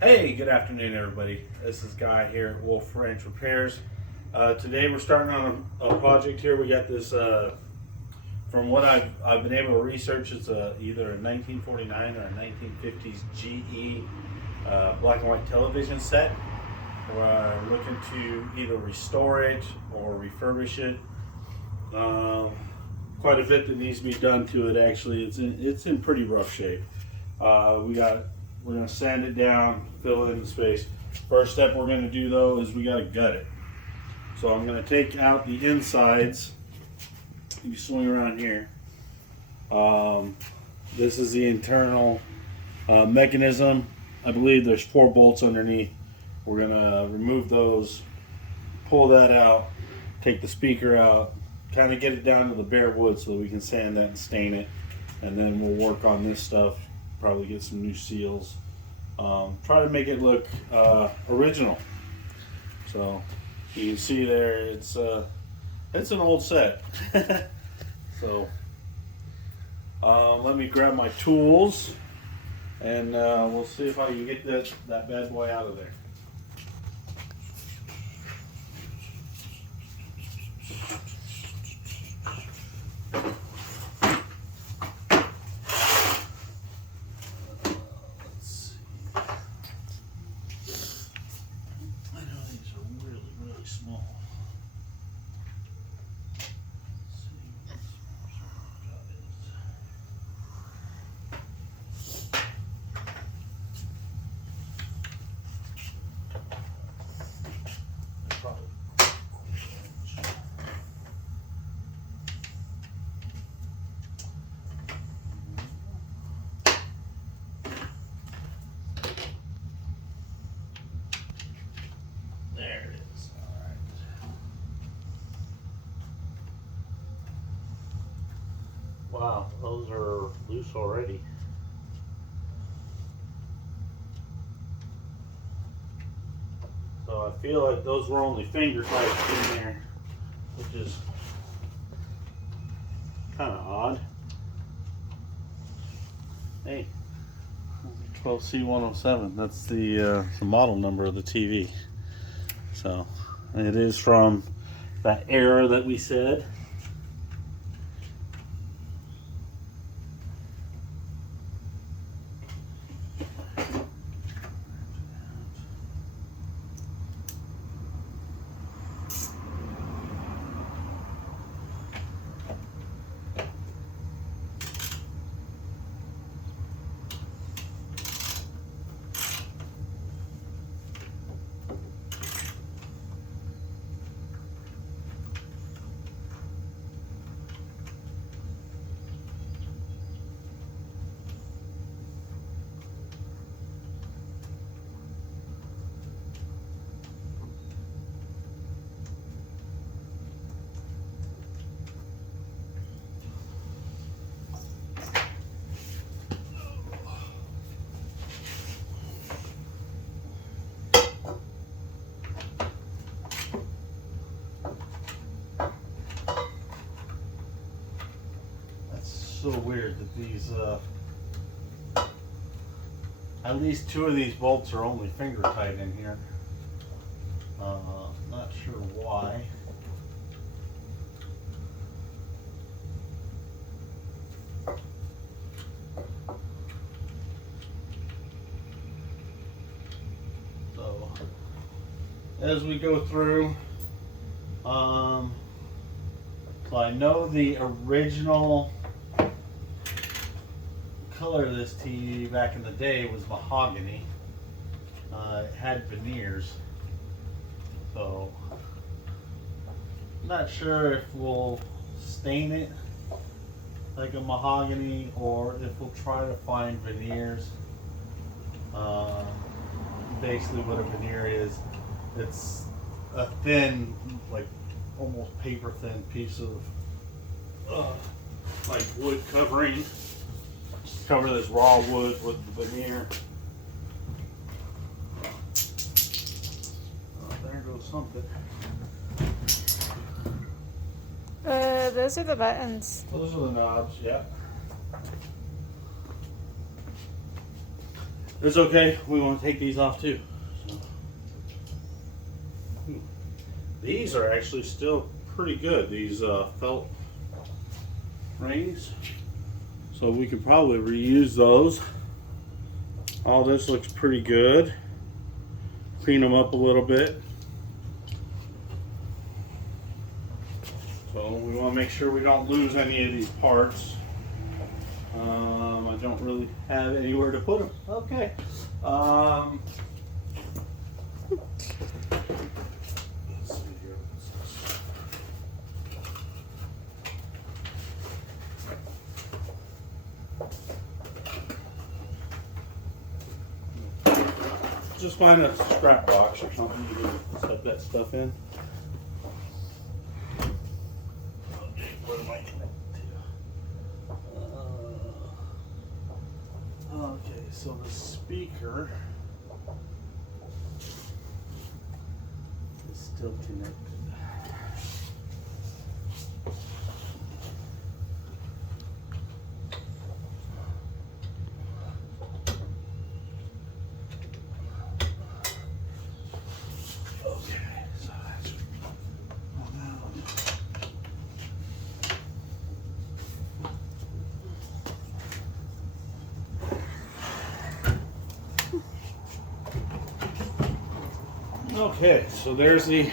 Hey, good afternoon, everybody. This is Guy here at Wolf Ranch Repairs. Today we're starting on a project here. We got this, from what I've been able to research, it's either a 1949 or a 1950s GE black and white television set. We're looking to either restore it or refurbish it. Quite a bit that needs to be done to it. Actually, it's in pretty rough shape. We're gonna sand it down, fill in the space. First step we're gonna do though is we gotta gut it. So I'm gonna take out the insides. You swing around here. This is the internal mechanism. I believe there's 4 bolts underneath. We're gonna remove those, pull that out, take the speaker out, kind of get it down to the bare wood so that we can sand that and stain it, and then we'll work on this stuff. Probably get some new seals. Try to make it look original. So you can see there, it's an old set. So let me grab my tools, and we'll see if I can get that bad boy out of there. Small. There it is. All right. Wow, those are loose already. So I feel like those were only finger tight in there, which is kind of odd. Hey, 12C107. That's the model number of the TV. So it is from that era that we said. So weird that these at least 2 of these bolts are only finger tight in here. Not sure why. So as we go through, so I know the original color of this TV back in the day was mahogany. It had veneers, so I'm not sure if we'll stain it like a mahogany or if we'll try to find veneers. Basically what a veneer is, it's a thin, like almost paper thin piece of like wood covering. Cover this raw wood with the veneer. Oh, there goes something. Those are the buttons. Those are the knobs, yeah. It's okay. We want to take these off too. So. These are actually still pretty good. These felt rings. So we could probably reuse those. All this looks pretty good. Clean them up a little bit. So we want to make sure we don't lose any of these parts. I don't really have anywhere to put them. Okay. Let's see here. Just find a scrap box or something you can set that stuff in. Okay, where am I connected to? Okay, so the speaker is still connected. Okay, so there's the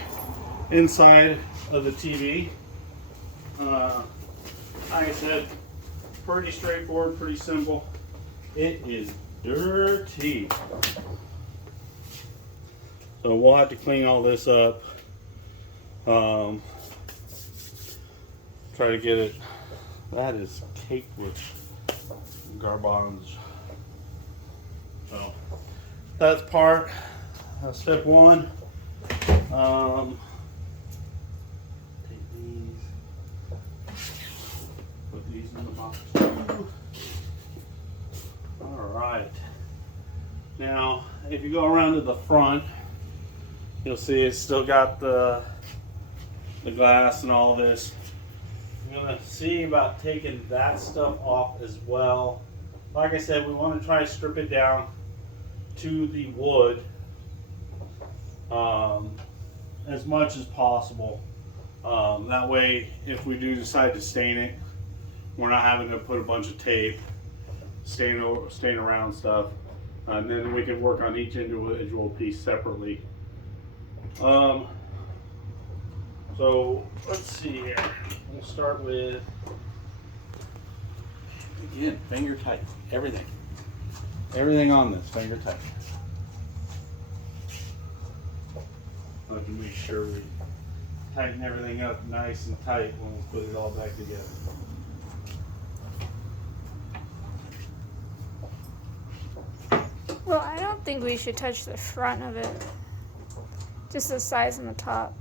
inside of the TV. Like I said, pretty straightforward, pretty simple. It is dirty. So we'll have to clean all this up. Try to get it. That is caked with garbage. So that's part. Step one. Take these. Put these in the box. All right. Now, if you go around to the front, you'll see it's still got the glass and all of this. I'm gonna see about taking that stuff off as well. Like I said, we want to try to strip it down to the wood as much as possible. That way, if we do decide to stain it, we're not having to put a bunch of tape, stain around stuff, and then we can work on each individual piece separately. So let's see here. We'll start with, again, finger tight. Everything on this, finger tight. I have to make sure we tighten everything up nice and tight when we put it all back together. Well, I don't think we should touch the front of it. Just the sides and the top.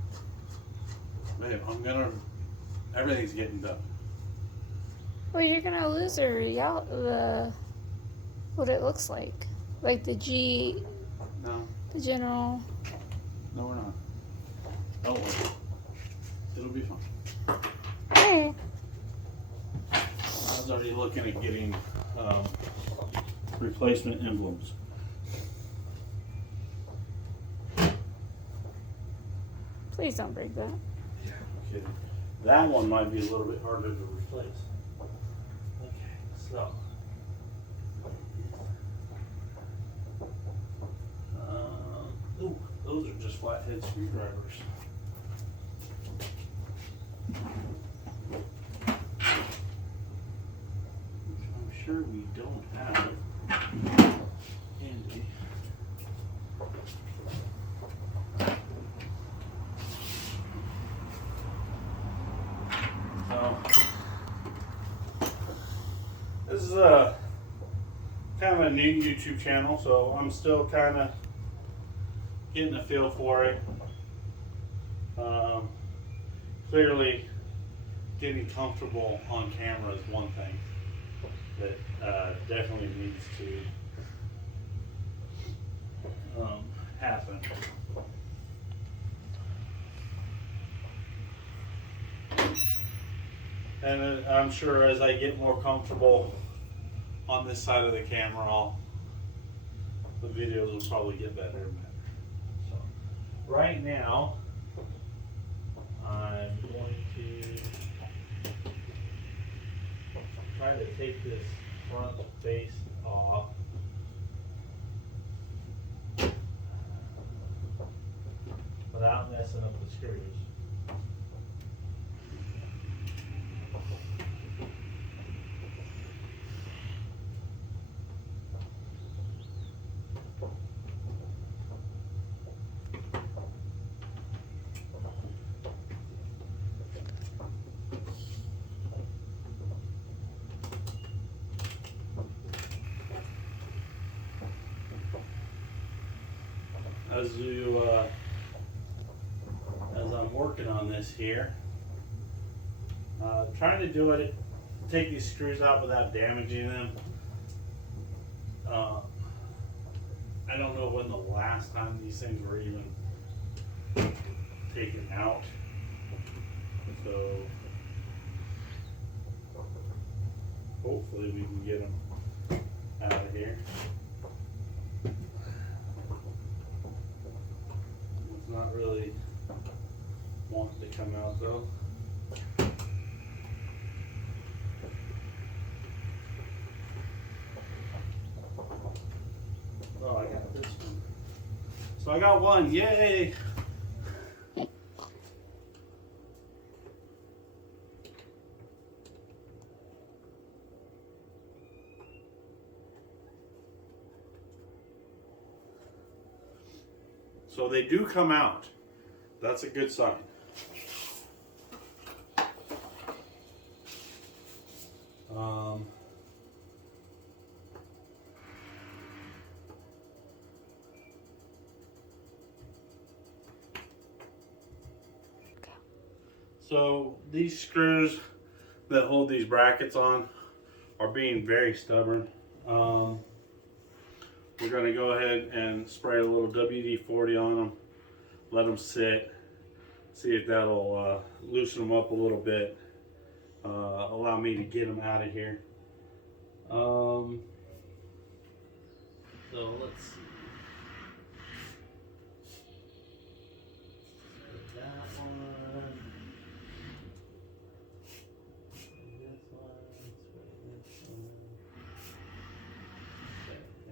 Babe, everything's getting done. Well, you're gonna lose what it looks like. Like the No, the general. no we're not. Don't worry. It'll be fine. Hey. I was already looking at getting replacement emblems. Please don't break that. Yeah, no kidding. That one might be a little bit harder to replace. Okay, so. Ooh, those are just flathead screwdrivers. I'm sure we don't have handy. This is a kind of a new YouTube channel, so I'm still kind of getting a feel for it. Clearly, getting comfortable on camera is one thing that definitely needs to happen. And I'm sure as I get more comfortable on this side of the camera, the videos will probably get better and better. So right now, I'm going to try to take this front face off. Without messing up the screws. As I'm working on this here, trying to do it, take these screws out without damaging them. I don't know when the last time these things were even taken out, so hopefully we can get them out of here. It's not really wanting to come out though. Oh, I got this one. So I got one, yay! So they do come out. That's a good sign. So these screws that hold these brackets on are being very stubborn. We're going to go ahead and spray a little WD-40 on them, let them sit, see if that'll loosen them up a little bit, allow me to get them out of here. So let's see. Spray that one.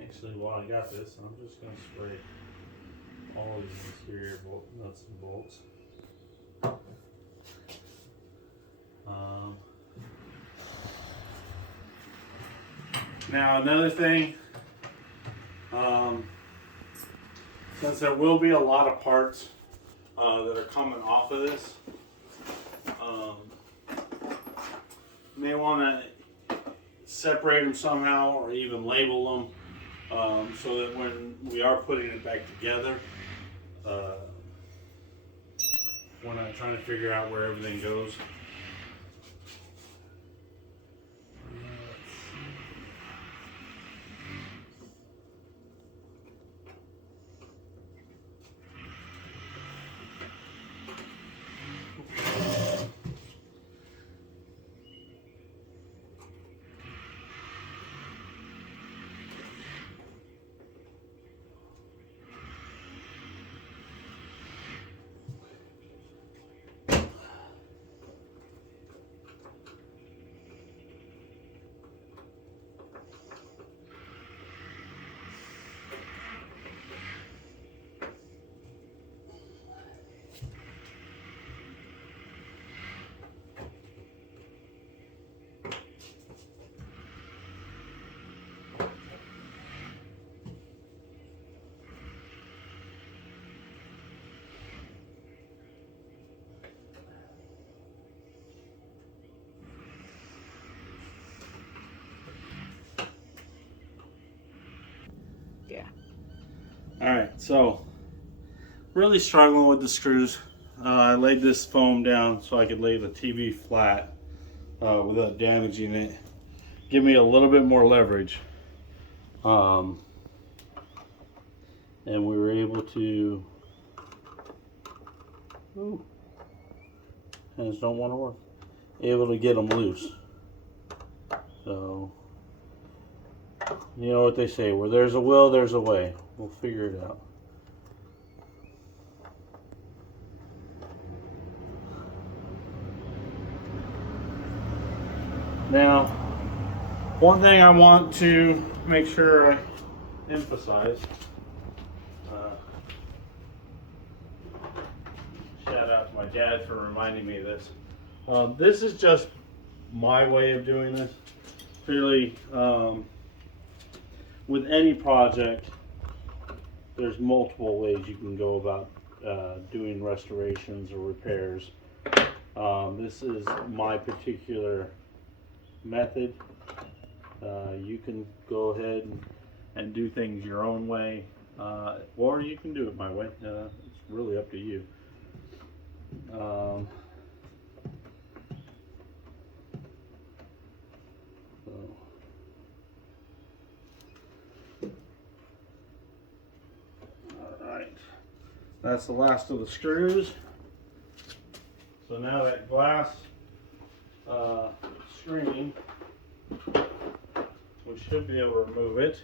Actually, while I got this, I'm just going to spray all these interior nuts and bolts. Now another thing, since there will be a lot of parts that are coming off of this, may want to separate them somehow or even label them. So that when we are putting it back together, we're not trying to figure out where everything goes. Yeah. Alright, so really struggling with the screws. I laid this foam down so I could lay the TV flat without damaging it. Give me a little bit more leverage. And we were able to, hands don't want to work, able to get them loose. So You know what they say, where there's a will, there's a way. We'll figure it out. Now, one thing I want to make sure I emphasize, shout out to my dad for reminding me of this. This is just my way of doing this. Clearly, with any project, there's multiple ways you can go about doing restorations or repairs. This is my particular method. You can go ahead and do things your own way, or you can do it my way. It's really up to you. Alright, that's the last of the screws. So now that glass screen, we should be able to remove it.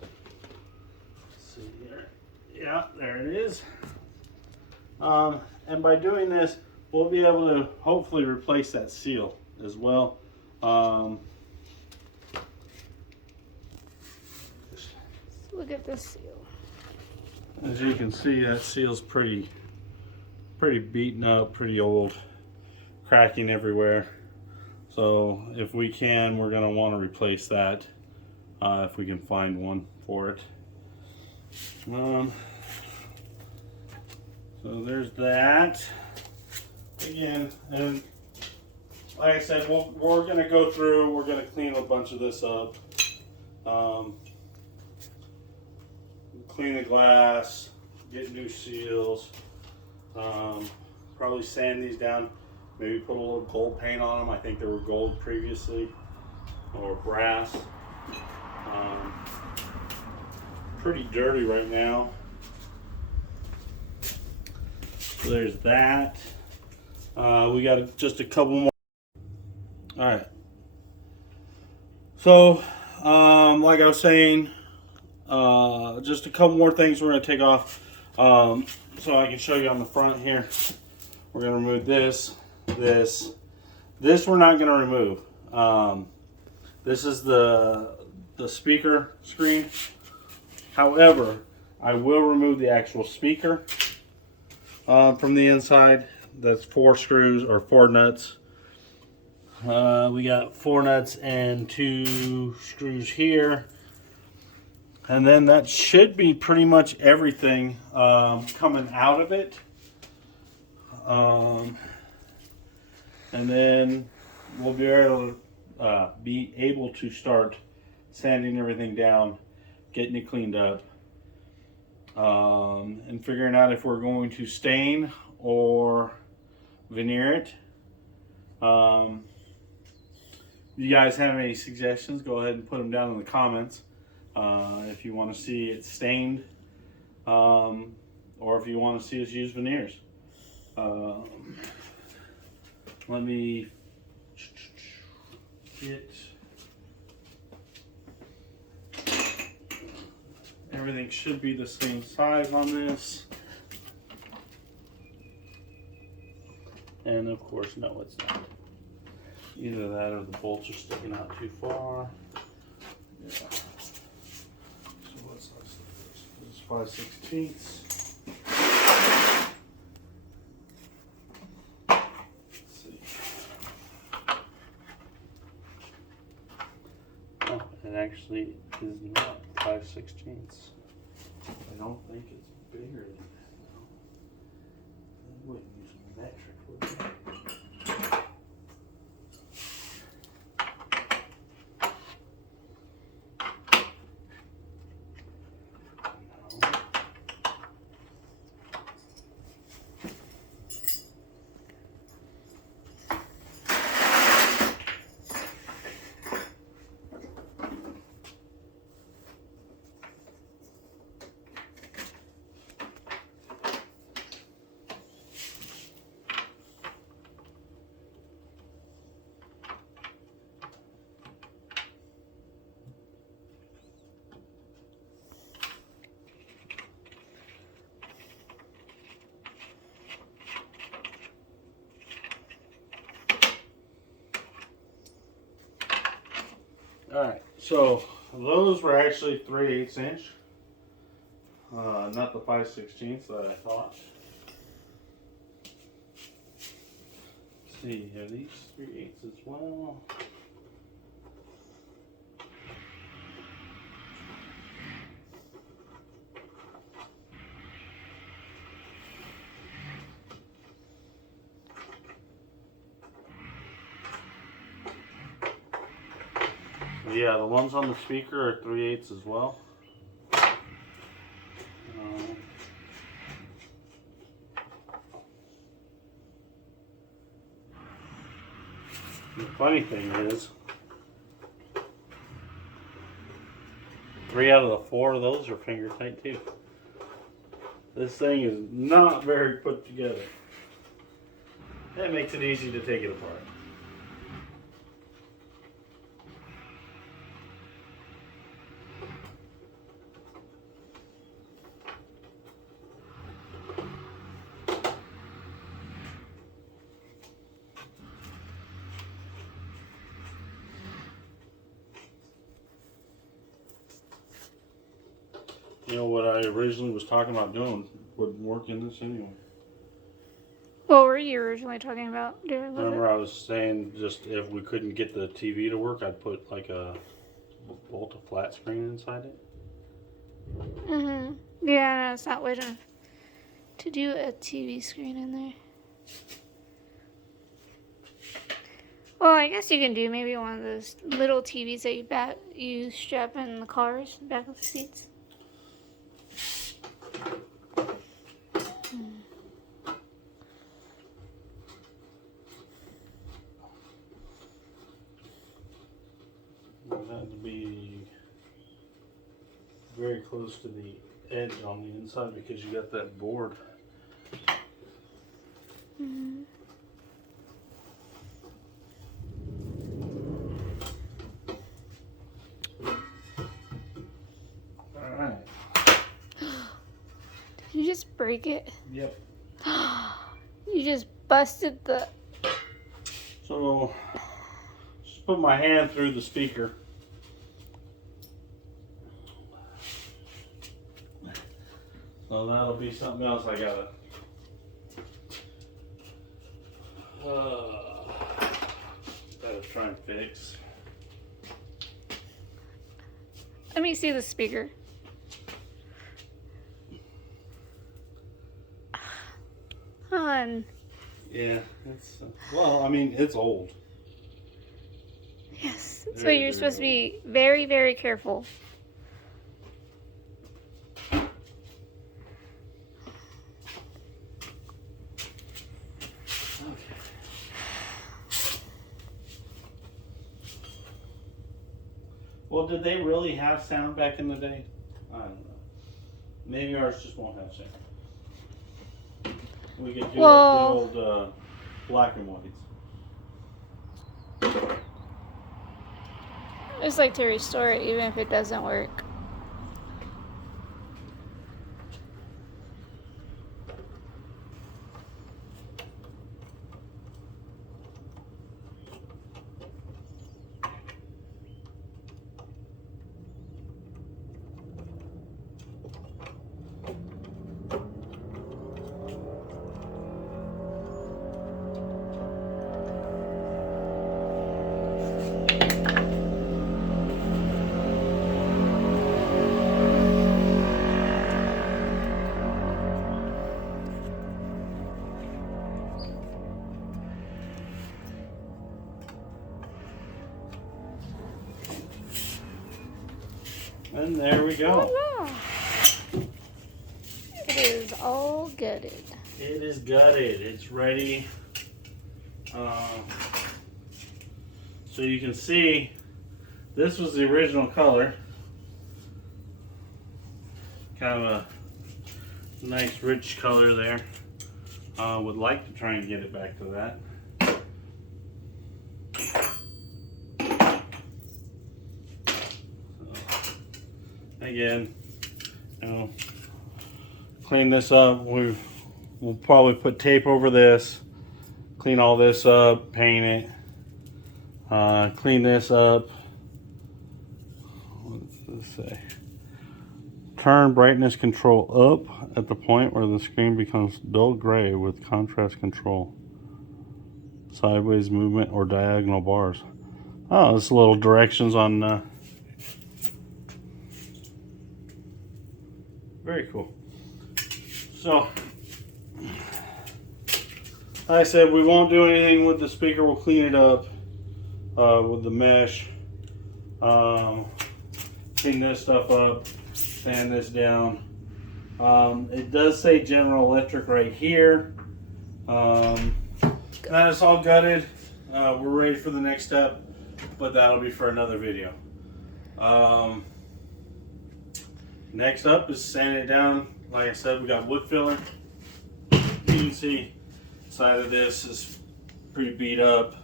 Let's see here. Yeah, there it is. And by doing this, we'll be able to hopefully replace that seal as well. Look at this seal. As you can see, that seal's pretty beaten up, pretty old, cracking everywhere. So if we can, we're going to want to replace that if we can find one for it. So there's that. Again, and like I said, we're going to go through, we're going to clean a bunch of this up. Clean the glass, get new seals, probably sand these down, maybe put a little gold paint on them. I think they were gold previously, or brass. Pretty dirty right now. So there's that. We got just a couple more. All right. So, like I was saying, just a couple more things we're going to take off, so I can show you on the front here. We're going to remove this. This we're not going to remove. This is the speaker screen. However, I will remove the actual speaker from the inside. That's 4 screws or 4 nuts. We got 4 nuts and 2 screws here. And then that should be pretty much everything coming out of it. And then we'll be able to start sanding everything down, getting it cleaned up, and figuring out if we're going to stain or veneer it. If you guys have any suggestions, go ahead and put them down in the comments. If you want to see it stained, or if you want to see us use veneers. Let me get everything. Should be the same size on this, and of course, no, it's not. Either that or the bolts are sticking out too far. Yeah. So what's this? This is 5/16. Let's see. Oh, it actually is not 5/16. I don't think it's bigger than that. No. I wouldn't use metric, would I? Alright, so those were actually 3/8 inch. Not the 5/16 that I thought. Let's see, are these 3/8 as well? Yeah, the ones on the speaker are 3/8 as well. The funny thing is, 3 out of the 4 of those are finger tight too. This thing is not very put together. That makes it easy to take it apart. You know what I originally was talking about doing wouldn't work in this anyway. What were you originally talking about doing with Remember it? I was saying just if we couldn't get the TV to work, I'd put like a bolt of flat screen inside it. Mm-hmm. Yeah, no, it's not wide enough to do a TV screen in there. Well, I guess you can do maybe one of those little TVs that you strap in the cars, back of the seats. It had to be very close to the edge on the inside because you got that board. Mm-hmm. Alright. Did you just break it? Yep. You just busted the... So, just put my hand through the speaker. So that'll be something else I gotta try and fix. Let me see the speaker. Hon. Yeah, it's well, I mean, it's old. Yes, that's why Very, you're very supposed to old. be very, very careful. Well, did they really have sound back in the day? I don't know. Maybe ours just won't have sound. We could do Well- like the old black and whites. It's like to restore it even if it doesn't work. And there we go. Oh no. It is all gutted. It is gutted. It's ready. So you can see this was the original color. Kind of a nice rich color there. Would like to try and get it back to that. Again, you know, clean this up. We'll probably put tape over this, clean all this up, paint it, clean this up, Turn brightness control up at the point where the screen becomes dull gray with contrast control. Sideways movement or diagonal bars. Oh, it's little directions on. Very cool. So, like I said, we won't do anything with the speaker. We'll clean it up with the mesh. Clean this stuff up. Sand this down. It does say General Electric right here. Now it's all gutted. We're ready for the next step, but that'll be for another video. Next up is sanding it down. Like I said, we got wood filler. You can see the side of this is pretty beat up.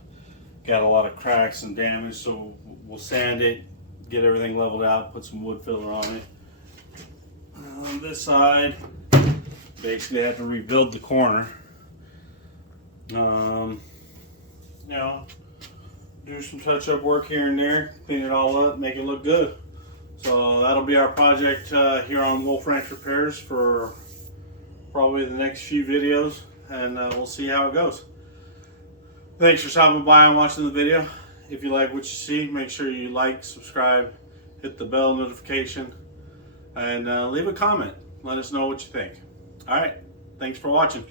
Got a lot of cracks and damage, so we'll sand it, get everything leveled out, put some wood filler on it. On this side, basically have to rebuild the corner. You know, do some touch-up work here and there, clean it all up, make it look good. So that'll be our project here on Wolf Ranch Repairs for probably the next few videos, and we'll see how it goes. Thanks for stopping by and watching the video. If you like what you see, make sure you like, subscribe, hit the bell notification, and leave a comment. Let us know what you think. All right, thanks for watching.